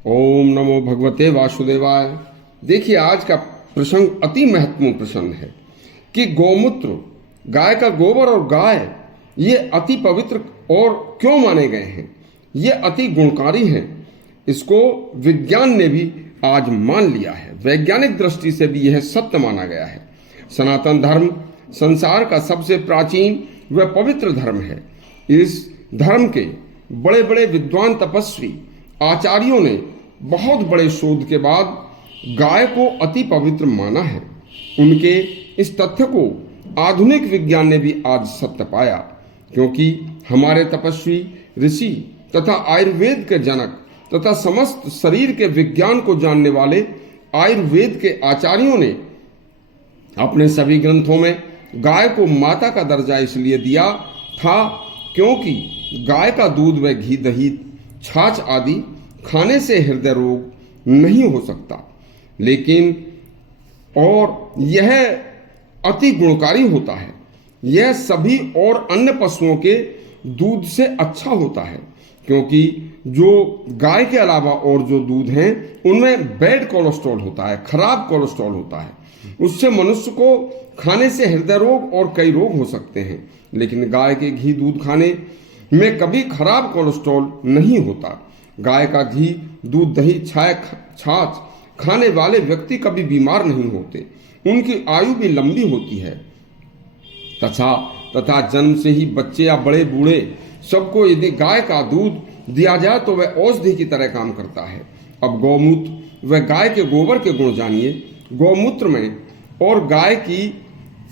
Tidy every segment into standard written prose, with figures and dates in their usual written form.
ओम नमो भगवते वासुदेवाय। देखिए, आज का प्रसंग अति महत्वपूर्ण प्रसंग है कि गौमूत्र, गाय का गोबर और गाय ये अति पवित्र और क्यों माने गए हैं। ये अति गुणकारी हैं। इसको विज्ञान ने भी आज मान लिया है। वैज्ञानिक दृष्टि से भी यह सत्य माना गया है। सनातन धर्म संसार का सबसे प्राचीन व पवित्र धर्म है। इस धर्म के बड़े बड़े विद्वान तपस्वी आचार्यों ने बहुत बड़े शोध के बाद गाय को अति पवित्र माना है। उनके इस तथ्य को आधुनिक विज्ञान ने भी आज सत्य पाया, क्योंकि हमारे तपस्वी ऋषि तथा आयुर्वेद के जनक तथा समस्त शरीर के विज्ञान को जानने वाले आयुर्वेद के आचार्यों ने अपने सभी ग्रंथों में गाय को माता का दर्जा इसलिए दिया था क्योंकि गाय का दूध व घी, दही, छाछ आदि खाने से हृदय रोग नहीं हो सकता, लेकिन और यह अति गुणकारी होता है। यह सभी और अन्य पशुओं के दूध से अच्छा होता है, क्योंकि जो गाय के अलावा और जो दूध हैं उनमें बैड कोलेस्ट्रॉल होता है, खराब कोलेस्ट्रॉल होता है। उससे मनुष्य को खाने से हृदय रोग और कई रोग हो सकते हैं, लेकिन गाय के घी दूध खाने में कभी खराब कोलेस्ट्रॉल नहीं होता। गाय का घी दूध, दही, छाछ खाने वाले व्यक्ति कभी बीमार नहीं होते। उनकी आयु भी लंबी होती है। तथा जन्म से ही बच्चे या बड़े बूढ़े सबको यदि गाय का दूध दिया जाए तो वह औषधि की तरह काम करता है। अब गौमूत्र व गाय के गोबर के गुण जानिए। गौमूत्र में और गाय की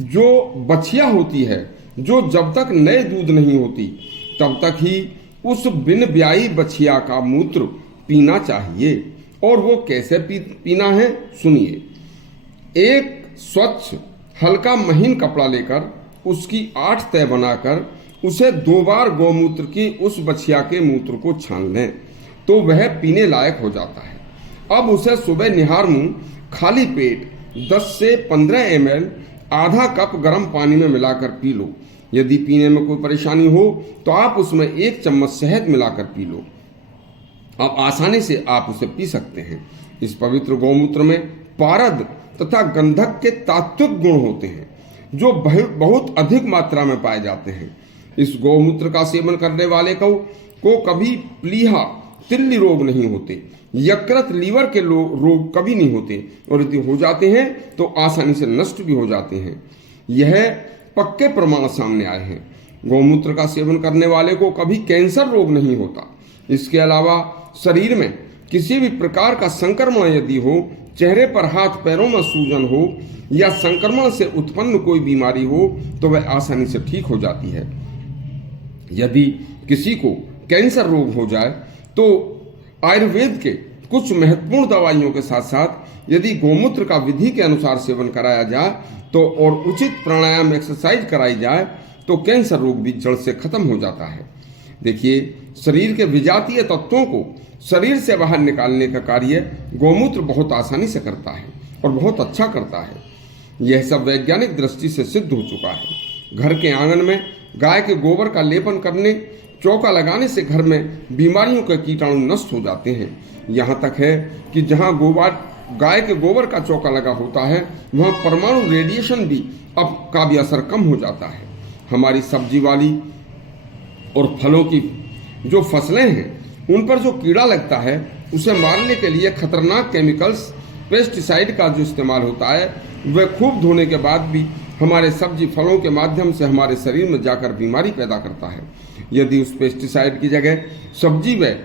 जो बछिया होती है, जो जब तक नए दूध नहीं होती तब तक ही उस बिन ब्याई बछिया का मूत्र पीना चाहिए। और वो कैसे पीना है, सुनिए। एक स्वच्छ हल्का महीन कपड़ा लेकर उसकी 8 तह बनाकर उसे 2 बार गौमूत्र की उस बछिया के मूत्र को छान लें तो वह पीने लायक हो जाता है। अब उसे सुबह निहार मुंह खाली पेट 10 से 15 ml आधा कप गर्म पानी में मिलाकर पी लो। यदि पीने में कोई परेशानी हो तो आप उसमें 1 चम्मच शहद मिलाकर पी लो। अब आसानी से आप उसे पी सकते हैं। इस पवित्र गौमूत्र में पारद तथा गंधक के तात्विक गुण होते हैं, जो बहुत अधिक मात्रा में पाए जाते हैं। इस गौमूत्र का सेवन करने वाले को कभी प्लीहा, तिल्ली रोग नहीं होते। यकृत, लीवर के रोग कभी नहीं होते, और यदि हो जाते हैं तो आसानी से नष्ट भी हो जाते हैं। यह पक्के प्रमाण सामने आए हैं। गौमूत्र का सेवन करने वाले को कभी कैंसर रोग नहीं होता। इसके अलावा शरीर में किसी भी प्रकार का संक्रमण यदि हो, चेहरे पर, हाथ पैरों में सूजन हो या संक्रमण से उत्पन्न कोई बीमारी हो तो वह आसानी से ठीक हो जाती है। यदि किसी को कैंसर रोग हो जाए तो आयुर्वेद के कुछ महत्वपूर्ण दवाइयों के साथ साथ यदि गौमूत्र का विधि के अनुसार सेवन कराया जाए तो और उचित प्राणायाम, एक्सरसाइज कराई जाए तो कैंसर रोग भी जड़ से खत्म हो जाता है। देखिए, शरीर के विजातीय तत्वों को शरीर से बाहर निकालने का कार्य गौमूत्र बहुत आसानी से करता है और बहुत अच्छा करता है। यह सब वैज्ञानिक दृष्टि से सिद्ध हो चुका है। घर के आंगन में गाय के गोबर का लेपन करने, चौका लगाने से घर में बीमारियों के कीटाणु नष्ट हो जाते हैं। यहाँ तक है कि जहाँ गाय के गोबर का चौका लगा होता है वहाँ परमाणु रेडिएशन भी का भी असर कम हो जाता है। हमारी सब्जी वाली और फलों की जो फसलें हैं उन पर जो कीड़ा लगता है उसे मारने के लिए खतरनाक केमिकल्स, पेस्टिसाइड का जो इस्तेमाल होता है वह खूब धोने के बाद भी हमारे सब्जी फलों के माध्यम से हमारे शरीर में जाकर बीमारी पैदा करता है। यदि उस पेस्टिसाइड की जगह सब्जी व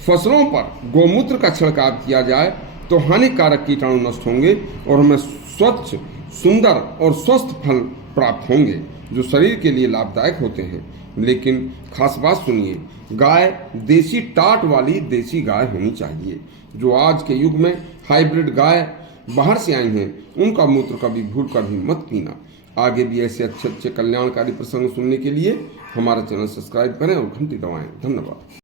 फसलों पर गौमूत्र का छिड़काव किया जाए तो हानिकारक कीटाणु नष्ट होंगे और हमें स्वच्छ, सुंदर और स्वस्थ फल प्राप्त होंगे जो शरीर के लिए लाभदायक होते हैं। लेकिन खास बात सुनिए, गाय देसी टाट वाली देसी गाय होनी चाहिए। जो आज के युग में हाइब्रिड गाय बाहर से आई हैं उनका मूत्र कभी भूल कर भी मत पीना। आगे भी ऐसे अच्छे अच्छे कल्याणकारी प्रसंग सुनने के लिए हमारा चैनल सब्सक्राइब करें और घंटी दबाएं। धन्यवाद।